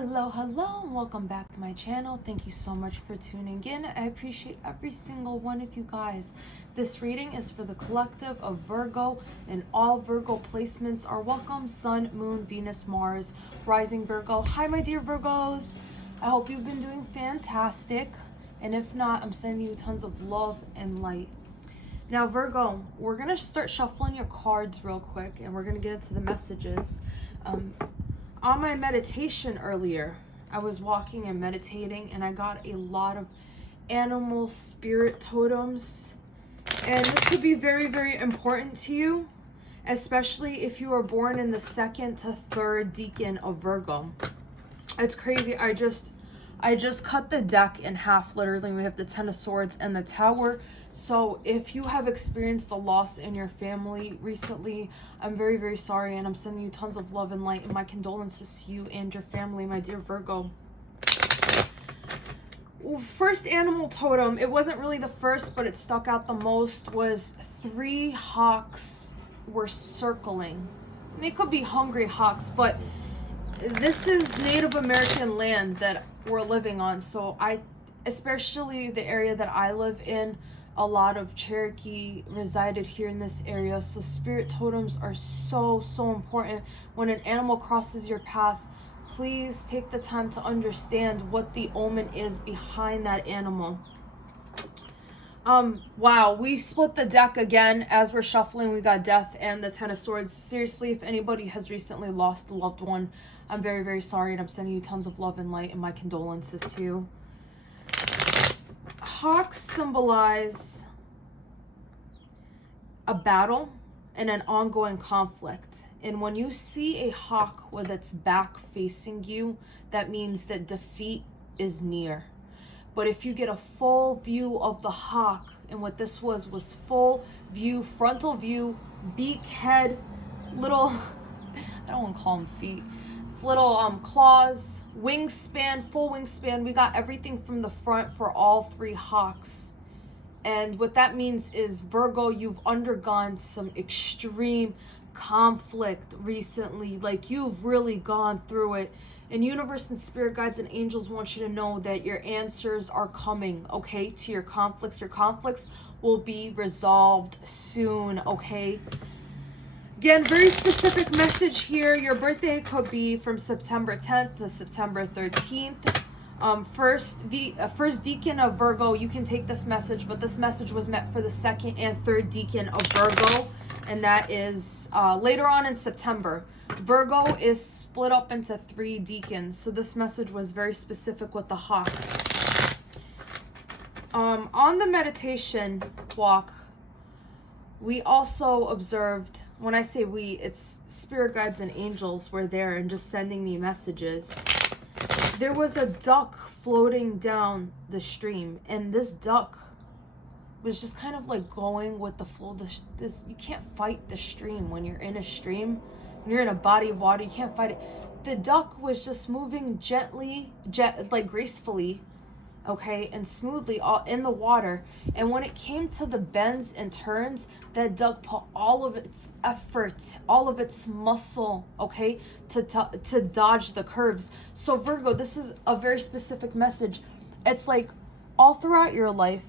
Hello, and welcome back to my channel. Thank you so much for tuning in. I appreciate every single one of you guys. This reading is for the collective of Virgo, and all Virgo placements are welcome. Sun, Moon, Venus, Mars, rising Virgo. Hi, my dear Virgos. I hope you've been doing fantastic. And if not, I'm sending you tons of love and light. Now, Virgo, we're going to start shuffling your cards real quick, and we're going to get into the messages. On my meditation earlier, I was walking and meditating, and I got a lot of animal spirit totems. And this could be very, very important to you, especially if you were born in the second to third decan of Virgo. It's crazy. I just cut the deck in half, literally. We have the Ten of Swords and the Tower. So if you have experienced a loss in your family recently, I'm very, very sorry, and I'm sending you tons of love and light, and my condolences to you and your family, my dear Virgo. First animal totem, it wasn't really the first, but it stuck out the most, was 3 hawks were circling. They could be hungry hawks, but this is Native American land that we're living on. So especially the area that I live in, a lot of Cherokee resided here in this area. So spirit totems are so important. When an animal crosses your path, please take the time to understand what the omen is behind that animal. Wow, we split the deck again as we're shuffling. We got Death and the Ten of Swords. Seriously, if anybody has recently lost a loved one, I'm very, very sorry, and I'm sending you tons of love and light, and my condolences to you. Hawks symbolize a battle and an ongoing conflict. And when you see a hawk with its back facing you, that means that defeat is near. But if you get a full view of the hawk, and what this was full view, frontal view, beak, head, little, I don't want to call them feet, it's little claws, wingspan, full wingspan. We got everything from the front for all 3 hawks. And what that means is, Virgo, you've undergone some extreme conflict recently. Like, you've really gone through it. And universe and spirit guides and angels want you to know that your answers are coming, okay, to your conflicts. Your conflicts will be resolved soon, okay? Again, very specific message here. Your birthday could be from September 10th to September 13th. First decan of Virgo, you can take this message, but this message was meant for the second and third decan of Virgo, and that is later on in September. Virgo is split up into 3 decans, so this message was very specific with the hawks. On the meditation walk, we also observed, when I say we, it's spirit guides and angels were there and just sending me messages. There was a duck floating down the stream, and this duck was just kind of like going with the flow. You can't fight the stream when you're in a stream. When you're in a body of water, you can't fight it. The duck was just moving gently, like gracefully, okay, and smoothly in the water. And when it came to the bends and turns, that duck put all of its effort, all of its muscle, okay, to dodge the curves. So Virgo, this is a very specific message. It's like, all throughout your life,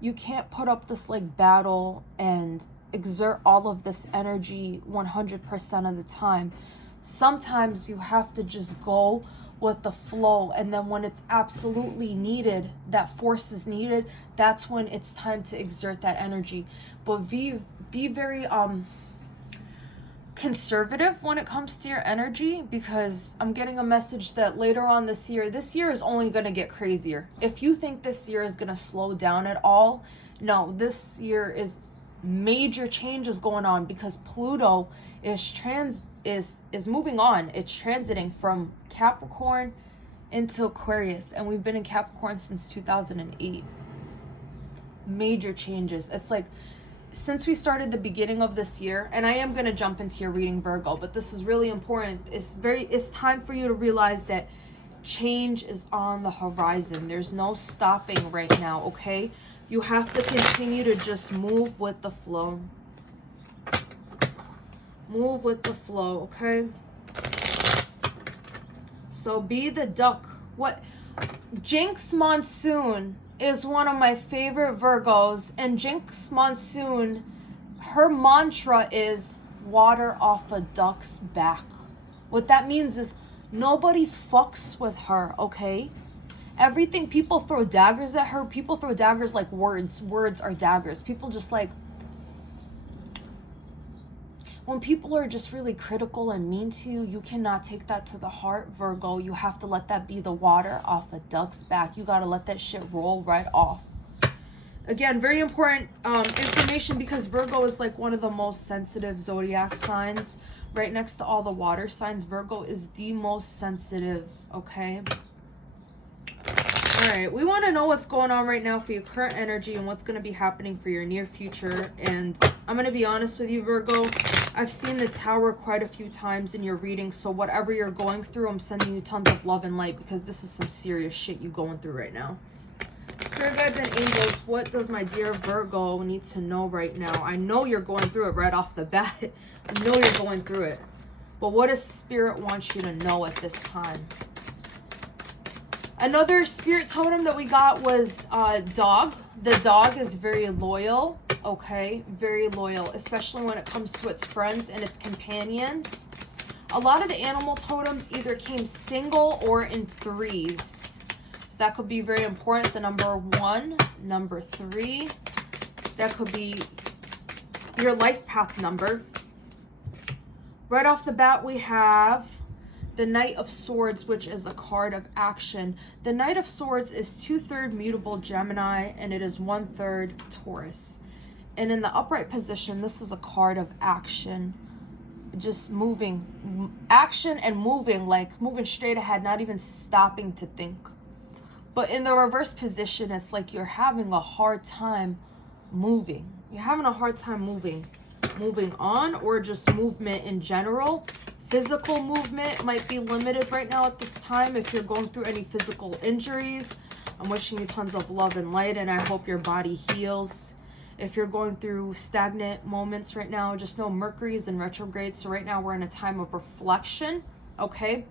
you can't put up this like battle and exert all of this energy 100% of the time. Sometimes you have to just go with the flow, and then when it's absolutely needed, that force is needed, that's when it's time to exert that energy. But be very conservative when it comes to your energy, because I'm getting a message that later on this year is only going to get crazier. If you think this year is going to slow down at all, no, this year is major changes going on, because Pluto is moving on. It's transiting from Capricorn into Aquarius, and we've been in Capricorn since 2008. Major changes. It's like, since we started the beginning of this year, and I am going to jump into your reading, Virgo, but this is really important. It's time for you to realize that change is on the horizon. There's no stopping right now, okay? You have to continue to just move with the flow. Move with the flow, okay? So be the duck. What? Jinx Monsoon is one of my favorite Virgos, and Jinx Monsoon, her mantra is water off a duck's back. What that means is nobody fucks with her, okay? Everything, people throw daggers at her. People throw daggers like words. Words are daggers. People just like, when people are just really critical and mean to you, you cannot take that to the heart, Virgo. You have to let that be the water off a duck's back. You got to let that shit roll right off. Again, very important information, because Virgo is like one of the most sensitive zodiac signs. Right next to all the water signs, Virgo is the most sensitive, okay? All right, we want to know what's going on right now for your current energy and what's going to be happening for your near future. And I'm going to be honest with you, Virgo. I've seen the Tower quite a few times in your reading. So whatever you're going through, I'm sending you tons of love and light, because this is some serious shit you're going through right now. Spirit guides and angels, what does my dear Virgo need to know right now? I know you're going through it right off the bat. I know you're going through it. But what does Spirit want you to know at this time? Another spirit totem that we got was dog. The dog is very loyal, okay? Very loyal, especially when it comes to its friends and its companions. A lot of the animal totems either came single or in threes. So that could be very important. The number 1, number 3. That could be your life path number. Right off the bat, we have the Knight of Swords, which is a card of action. The Knight of Swords is 2/3 mutable Gemini, and it is 1/3 Taurus. And in the upright position, this is a card of action. Just moving. Action and moving, like moving straight ahead, not even stopping to think. But in the reverse position, it's like you're having a hard time moving. You're having a hard time moving. Moving on, or just movement in general. Physical movement might be limited right now at this time. If you're going through any physical injuries, I'm wishing you tons of love and light, and I hope your body heals. If you're going through stagnant moments right now, just know Mercury is in retrograde. So right now we're in a time of reflection, okay?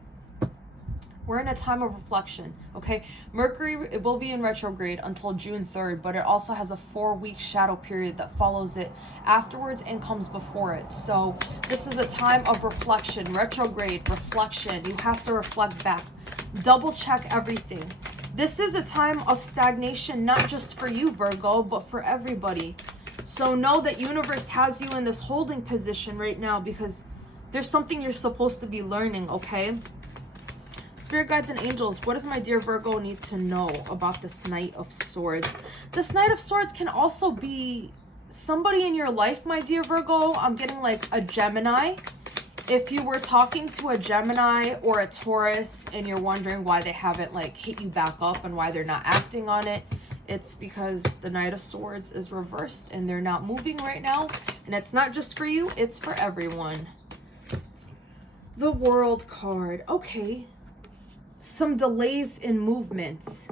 We're in a time of reflection, okay? Mercury, it will be in retrograde until June 3rd, but it also has a 4-week shadow period that follows it afterwards and comes before it. So this is a time of reflection, retrograde, reflection. You have to reflect back. Double check everything. This is a time of stagnation, not just for you, Virgo, but for everybody. So know that universe has you in this holding position right now, because there's something you're supposed to be learning, okay? Spirit guides and angels, what does my dear Virgo need to know about this Knight of Swords? This Knight of Swords can also be somebody in your life, my dear Virgo. I'm getting like a Gemini. If you were talking to a Gemini or a Taurus and you're wondering why they haven't like hit you back up and why they're not acting on it, it's because the Knight of Swords is reversed and they're not moving right now. And it's not just for you, it's for everyone. The World card. Okay. Some delays in movement.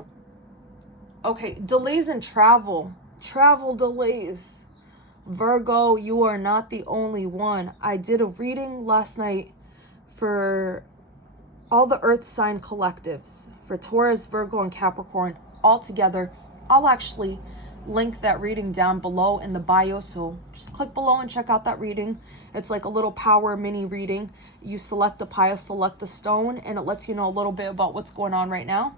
Okay, delays in travel. Travel delays. Virgo, you are not the only one. I did a reading last night for all the Earth sign collectives. For Taurus, Virgo, and Capricorn all together. I'll actually link that reading down below in the bio. So just click below and check out that reading. It's like a little power mini reading. You select a pile, select a stone, and it lets you know a little bit about what's going on right now.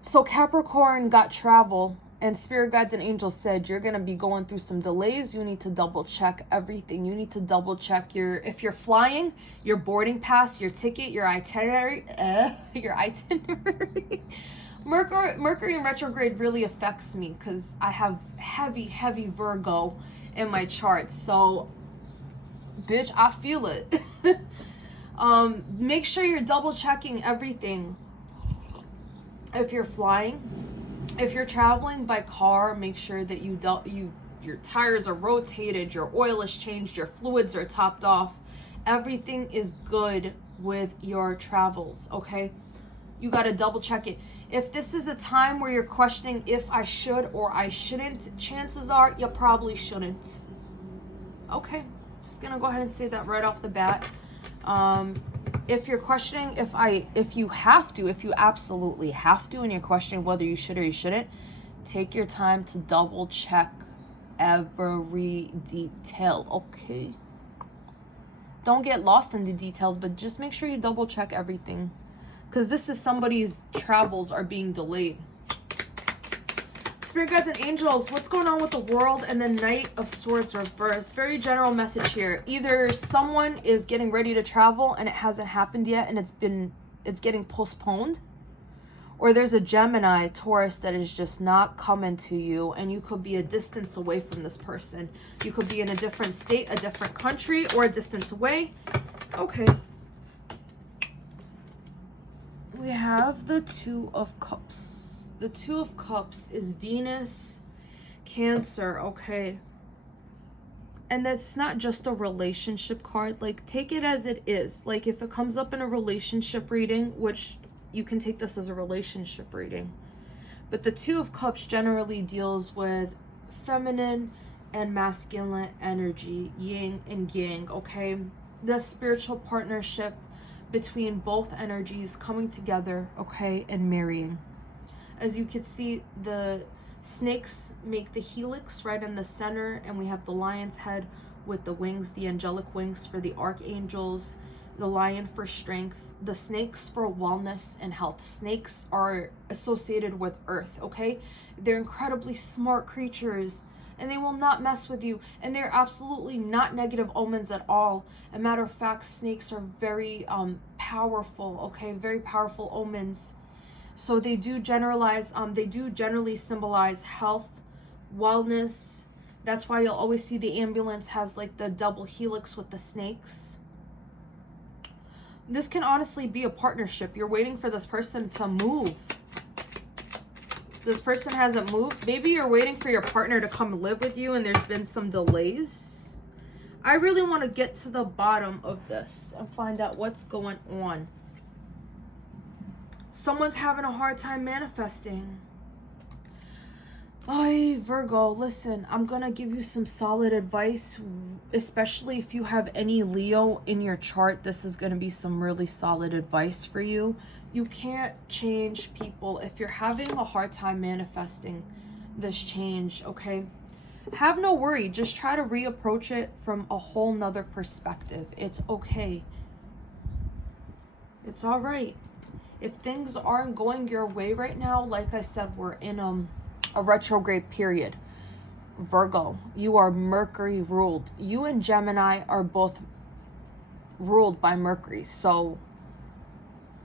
So Capricorn got travel, and Spirit guides and angels said you're going to be going through some delays. You need to double check everything. You need to double check if you're flying, your boarding pass, your ticket, your itinerary, Mercury in retrograde really affects me because I have heavy Virgo in my chart. So, bitch, I feel it. Make sure you're double checking everything. If you're flying, if you're traveling by car, make sure that your tires are rotated, your oil is changed, your fluids are topped off. Everything is good with your travels, okay? You got to double check it. If this is a time where you're questioning if I should or I shouldn't, chances are you probably shouldn't. Okay, just gonna go ahead and say that right off the bat. if you're questioning if you absolutely have to, and you're questioning whether you should or you shouldn't, take your time to double check every detail, okay? Don't get lost in the details, but just make sure you double check everything, because this is somebody's travels are being delayed. Spirit guides and angels, what's going on with the world and the Knight of Swords reverse? Very general message here. Either someone is getting ready to travel and it hasn't happened yet and it's getting postponed, or there's a Gemini, Taurus that is just not coming to you, and you could be a distance away from this person. You could be in a different state, a different country, or a distance away. Okay. We have the Two of Cups. The Two of Cups is Venus, Cancer, okay? And that's not just a relationship card. Like, take it as it is. Like, if it comes up in a relationship reading, which you can take this as a relationship reading. But the Two of Cups generally deals with feminine and masculine energy, yin and yang, okay? The spiritual partnership between both energies coming together, okay, and marrying. As you can see, the snakes make the helix right in the center, and we have the lion's head with the wings, the angelic wings for the archangels, the lion for strength, the snakes for wellness and health. Snakes are associated with earth, okay? They're incredibly smart creatures, and they will not mess with you, and they're absolutely not negative omens at all. As a matter of fact, snakes are very powerful, okay? Very powerful omens. So they do generally symbolize health, wellness. That's why you'll always see the ambulance has like the double helix with the snakes. This can honestly be a partnership. You're waiting for this person to move. This person hasn't moved. Maybe you're waiting for your partner to come live with you and there's been some delays. I really want to get to the bottom of this and find out what's going on. Someone's having a hard time manifesting. Oy, Virgo, listen, I'm going to give you some solid advice, especially if you have any Leo in your chart. This is going to be some really solid advice for you. You can't change people if you're having a hard time manifesting this change, okay? Have no worry. Just try to reapproach it from a whole nother perspective. It's okay. It's all right. If things aren't going your way right now, like I said, we're in a retrograde period. Virgo, you are Mercury ruled. You and Gemini are both ruled by Mercury. So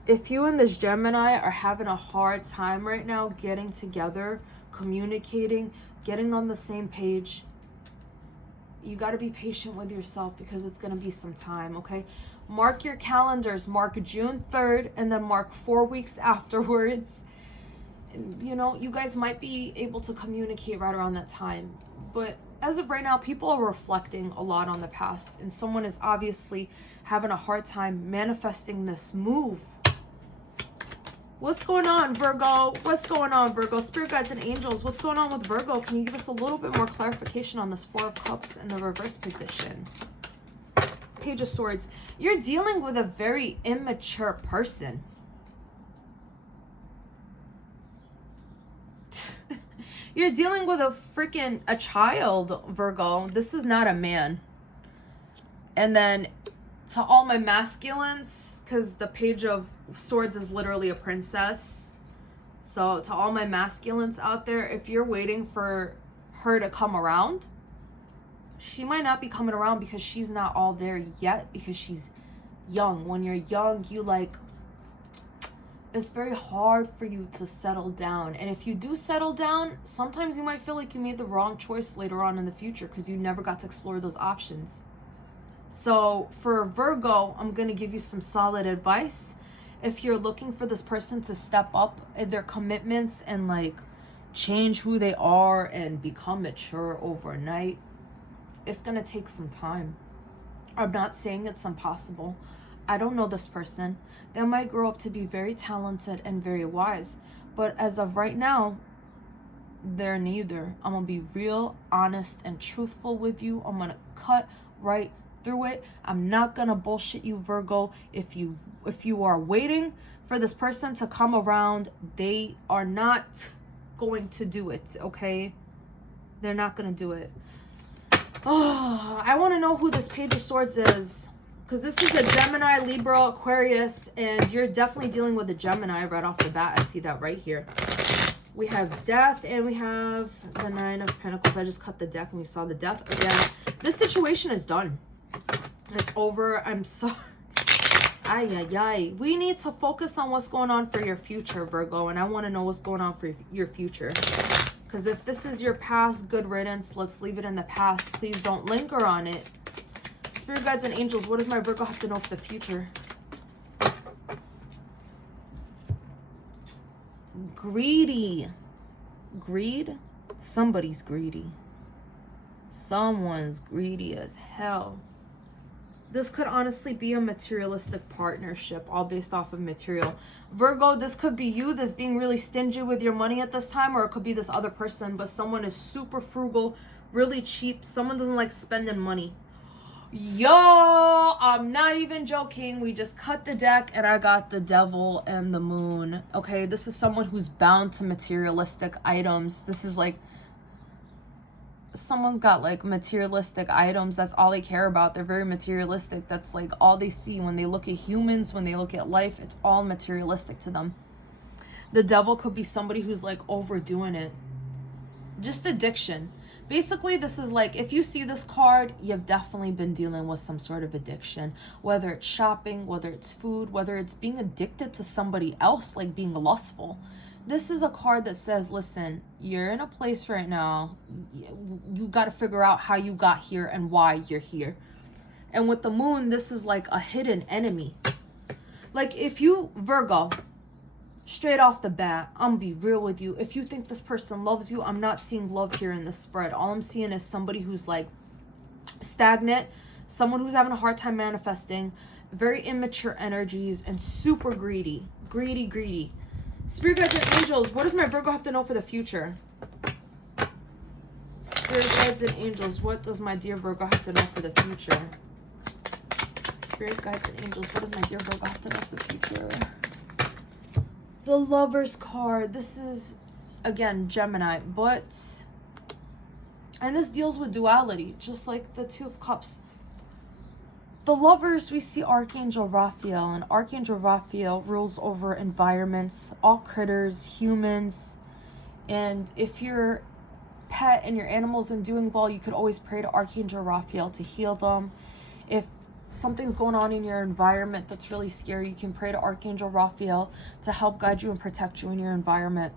if you and this Gemini are having a hard time right now getting together, communicating, getting on the same page, you got to be patient with yourself, because it's going to be some time, okay? Mark your calendars. Mark June 3rd and then mark 4 weeks afterwards. You know, you guys might be able to communicate right around that time. But as of right now, people are reflecting a lot on the past, and someone is obviously having a hard time manifesting this move. What's going on, Virgo? What's going on, Virgo? Spirit guides and angels, what's going on with Virgo? Can you give us a little bit more clarification on this Four of Cups in the reverse position? Page of Swords. You're dealing with a very immature person. You're dealing with a child, Virgo. This is not a man. And then to all my masculines, because the Page of Swords is literally a princess. So to all my masculines out there, if you're waiting for her to come around, she might not be coming around because she's not all there yet, because she's young. When you're young, it's very hard for you to settle down. And if you do settle down, sometimes you might feel like you made the wrong choice later on in the future because you never got to explore those options. So for Virgo, I'm going to give you some solid advice. If you're looking for this person to step up in their commitments and like change who they are and become mature overnight, it's going to take some time. I'm not saying it's impossible. I don't know this person. They might grow up to be very talented and very wise. But as of right now, they're neither. I'm going to be real, honest, and truthful with you. I'm going to cut right through it. I'm not gonna bullshit you, Virgo. If you are waiting for this person to come around, they are not going to do it, okay? They're not gonna do it. Oh, I want to know who this Page of Swords is, because this is a Gemini, Libra, Aquarius, and you're definitely dealing with a Gemini right off the bat. I see that right here. We have Death, and we have the Nine of Pentacles. I just cut the deck and we saw the Death again. This situation is done. It's over. I'm sorry. Ay, ay, ay. We need to focus on what's going on for your future, Virgo, and I want to know what's going on for your future. Because if this is your past, good riddance. Let's leave it in the past. Please don't linger on it. Spirit guides and angels, what does my Virgo have to know for the future? Greedy. Greed? Somebody's greedy. Someone's greedy as hell. This could honestly be a materialistic partnership, all based off of material. Virgo, this could be you that's being really stingy with your money at this time, or it could be this other person, but someone is super frugal, really cheap. Someone doesn't like spending money. Yo, I'm not even joking. We just cut the deck and I got the Devil and the Moon. Okay, this is someone who's bound to materialistic items. This is like someone's got like materialistic items. That's all they care about. They're very materialistic. That's like all they see when they look at humans, when they look at life. It's all materialistic to them. The Devil could be somebody who's like overdoing it. Just addiction. Basically, this is like, if you see this card, you've definitely been dealing with some sort of addiction. Whether it's shopping, whether it's food, whether it's being addicted to somebody else, like being lustful. This is a card that says, listen, you're in a place right now. You got to figure out how you got here and why you're here. And with the Moon, this is like a hidden enemy. Like if you, Virgo, straight off the bat, I'm gonna be real with you. If you think this person loves you, I'm not seeing love here in this spread. All I'm seeing is somebody who's like stagnant, someone who's having a hard time manifesting, very immature energies, and super greedy. Greedy. Spirit guides and angels, what does my Virgo have to know for the future? Spirit guides and angels, what does my dear Virgo have to know for the future? Spirit guides and angels, what does my dear Virgo have to know for the future? The Lover's card. This is, again, Gemini, and this deals with duality, just like the Two of Cups. The Lovers, we see Archangel Raphael, and Archangel Raphael rules over environments, all critters, humans, and if your pet and your animal isn't doing well, you could always pray to Archangel Raphael to heal them. If something's going on in your environment that's really scary, you can pray to Archangel Raphael to help guide you and protect you in your environment.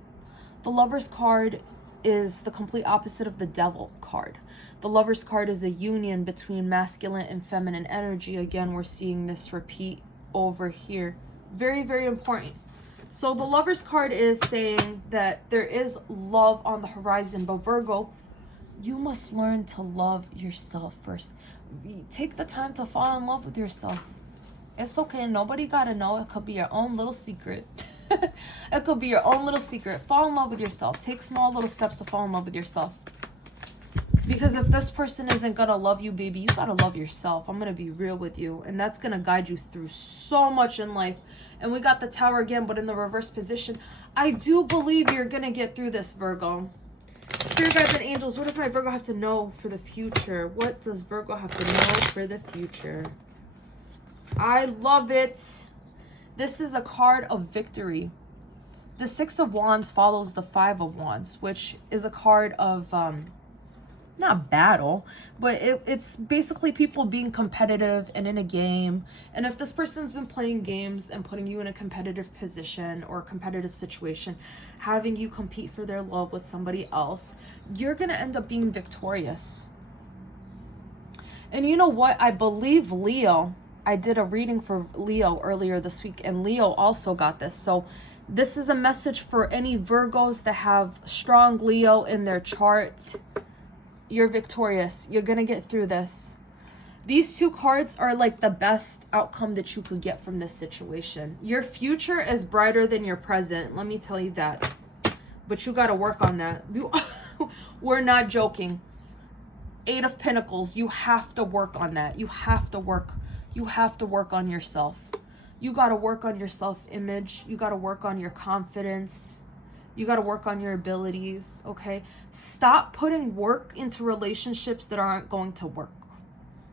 The Lover's card is the complete opposite of the Devil card. The Lover's card is a union between masculine and feminine energy. Again, we're seeing this repeat over here. Very, very important. So the Lover's card is saying that there is love on the horizon, but Virgo, you must learn to love yourself first. Take the time to fall in love with yourself. It's okay. Nobody gotta know. It could be your own little secret. It could be your own little secret. Fall in love with yourself. Take small little steps to fall in love with yourself. Because if this person isn't gonna love you, baby, you gotta love yourself. I'm gonna be real with you. And that's gonna guide you through so much in life. And we got the Tower again, but in the reverse position. I do believe you're gonna get through this, Virgo. Spirit guides and angels, what does my Virgo have to know for the future? What does Virgo have to know for the future? I love it. This is a card of victory. The Six of Wands follows the Five of Wands, which is a card of, not battle, but it's basically people being competitive and in a game. And if this person's been playing games and putting you in a competitive position or a competitive situation, having you compete for their love with somebody else, you're gonna end up being victorious. And you know what? I believe Leo, I did a reading for Leo earlier this week, and Leo also got this. So this is a message for any Virgos that have strong Leo in their chart. You're victorious. You're going to get through this. These two cards are like the best outcome that you could get from this situation. Your future is brighter than your present. Let me tell you that. But you got to work on that. We're not joking. Eight of Pentacles. You have to work on that. You have to work on yourself. You got to work on your self-image. You got to work on your confidence. You got to work on your abilities, okay? Stop putting work into relationships that aren't going to work.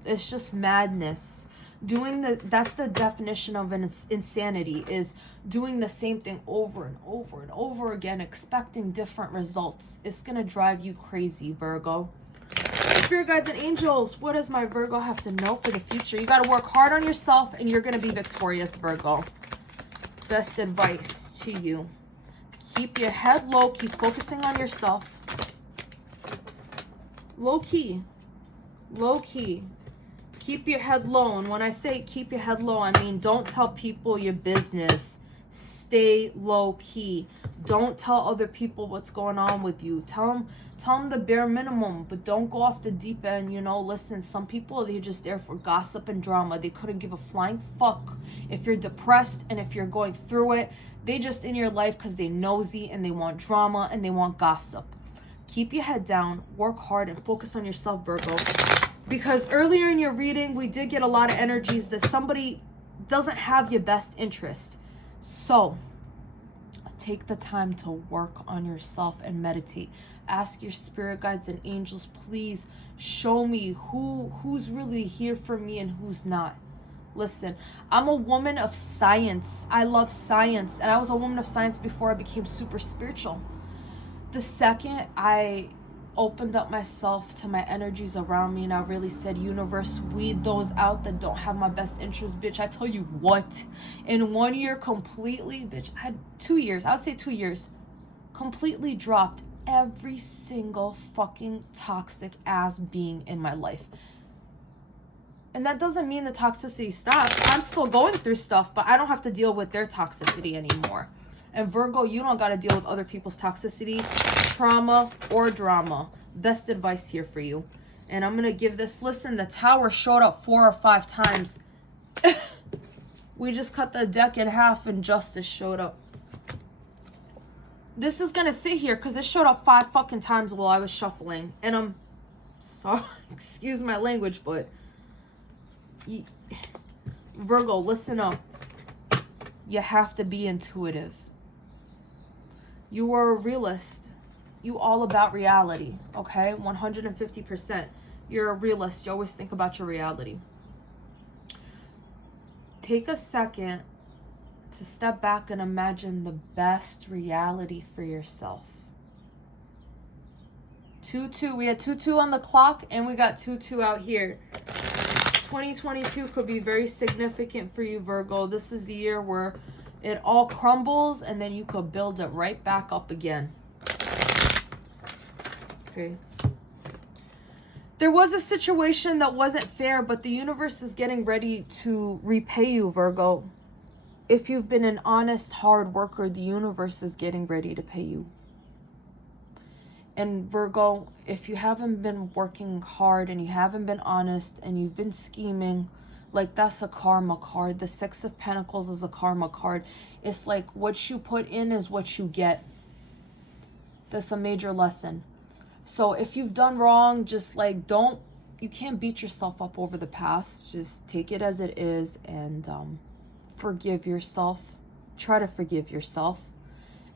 It's just madness. That's the definition of an insanity, is doing the same thing over and over and over again, expecting different results. It's going to drive you crazy, Virgo. Spirit guides and angels, what does my Virgo have to know for the future? You got to work hard on yourself and you're going to be victorious, Virgo. Best advice to you. Keep your head low. Keep focusing on yourself. Low key. Low key. Keep your head low. And when I say keep your head low, I mean don't tell people your business. Stay low key. Don't tell other people what's going on with you. Tell them the bare minimum, but don't go off the deep end. You know, listen, some people, they're just there for gossip and drama. They couldn't give a flying fuck if you're depressed and if you're going through it. They just in your life because they nosy and they want drama and they want gossip. Keep your head down, work hard, and focus on yourself, Virgo. Because earlier in your reading, we did get a lot of energies that somebody doesn't have your best interest. So take the time to work on yourself and meditate. Ask your spirit guides and angels, please show me who's really here for me and who's not. Listen, I'm a woman of science. I love science. And I was a woman of science before I became super spiritual. The second I opened up myself to my energies around me and I really said, universe, weed those out that don't have my best interest, bitch. I tell you what, in 1 year completely, bitch, I had 2 years, I would say 2 years, completely dropped every single fucking toxic ass being in my life. And that doesn't mean the toxicity stops. I'm still going through stuff, but I don't have to deal with their toxicity anymore. And Virgo, you don't got to deal with other people's toxicity, trauma, or drama. Best advice here for you. And I'm going to give this. Listen, the Tower showed up 4 or 5 times. We just cut the deck in half and Justice showed up. This is going to sit here because it showed up 5 fucking times while I was shuffling. And I'm sorry, excuse my language, but Virgo, listen up. You have to be intuitive. You are a realist. You all about reality, okay? 150%. You're a realist. You always think about your reality. Take a second to step back and imagine the best reality for yourself. 2-2. We had 2-2 on the clock and we got 2-2 out here. 2022 could be very significant for you, Virgo. This is the year where it all crumbles and then you could build it right back up again. Okay. There was a situation that wasn't fair, but the universe is getting ready to repay you, Virgo. If you've been an honest, hard worker, the universe is getting ready to pay you. And Virgo, if you haven't been working hard and you haven't been honest and you've been scheming, like that's a karma card. The 6 of Pentacles is a karma card. It's like what you put in is what you get. That's a major lesson. So if you've done wrong, just like you can't beat yourself up over the past. Just take it as it is and forgive yourself. Try to forgive yourself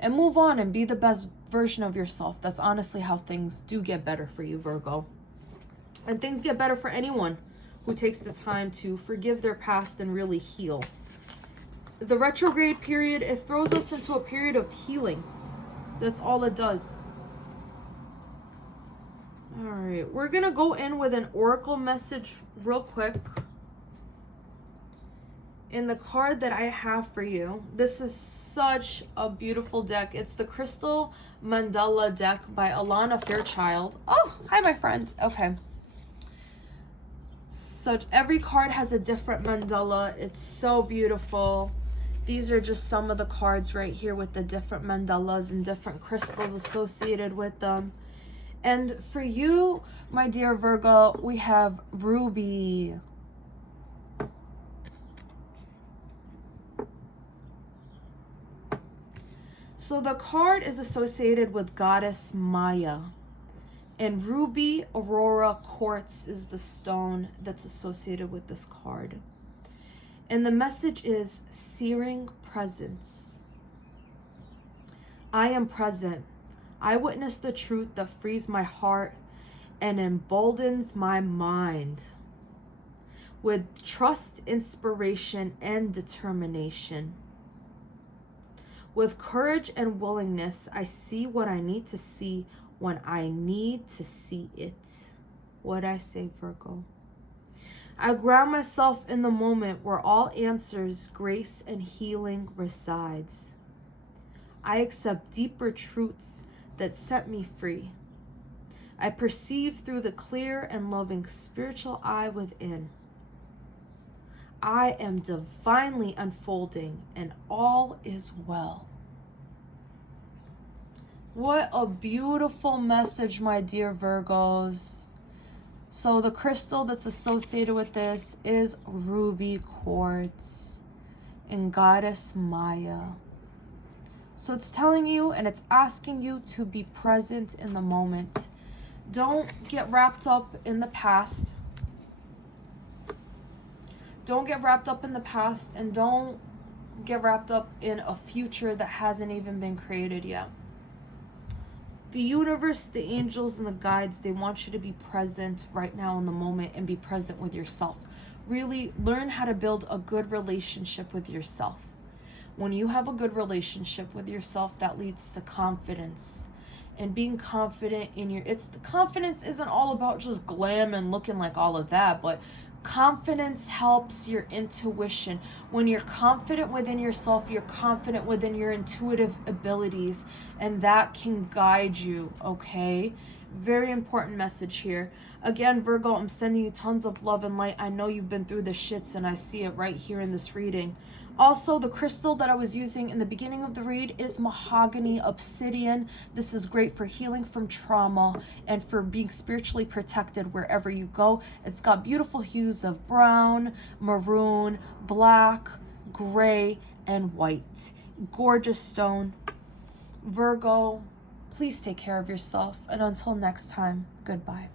and move on and be the best version of yourself. That's honestly how things do get better for you, Virgo. And things get better for anyone who takes the time to forgive their past and really heal. The retrograde period, it throws us into a period of healing. That's all it does. All right, we're going to go in with an oracle message real quick. In the card that I have for you, this is such a beautiful deck. It's the Crystal Mandala deck by Alana Fairchild. Oh, hi, my friend. Okay. Every card has a different mandala. It's so beautiful. These are just some of the cards right here with the different mandalas and different crystals associated with them. And for you, my dear Virgo, we have ruby. So the card is associated with goddess Maya. And ruby aurora quartz is the stone that's associated with this card. And the message is searing presence. I am present. I witness the truth that frees my heart and emboldens my mind with trust, inspiration, and determination. With courage and willingness, I see what I need to see when I need to see it. What'd I say, Virgo? I ground myself in the moment where all answers, grace, and healing resides. I accept deeper truths that set me free. I perceive through the clear and loving spiritual eye within. I am divinely unfolding and all is well. What a beautiful message, my dear Virgos. So the crystal that's associated with this is ruby quartz and goddess Maya. So it's telling you and it's asking you to be present in the moment. Don't get wrapped up in the past. Don't get wrapped up in the past, and don't get wrapped up in a future that hasn't even been created yet. The universe, the angels, and the guides, they want you to be present right now in the moment and be present with yourself. Really learn how to build a good relationship with yourself. When you have a good relationship with yourself, that leads to confidence. And being confident in the confidence isn't all about just glam and looking like all of that, but confidence helps your intuition. When you're confident within yourself, you're confident within your intuitive abilities, and that can guide you, okay? Very important message here. Again, Virgo, I'm sending you tons of love and light. I know you've been through the shits, and I see it right here in this reading. Also, the crystal that I was using in the beginning of the read is mahogany obsidian. This is great for healing from trauma and for being spiritually protected wherever you go. It's got beautiful hues of brown, maroon, black, gray, and white. Gorgeous stone. Virgo, please take care of yourself. And until next time, goodbye.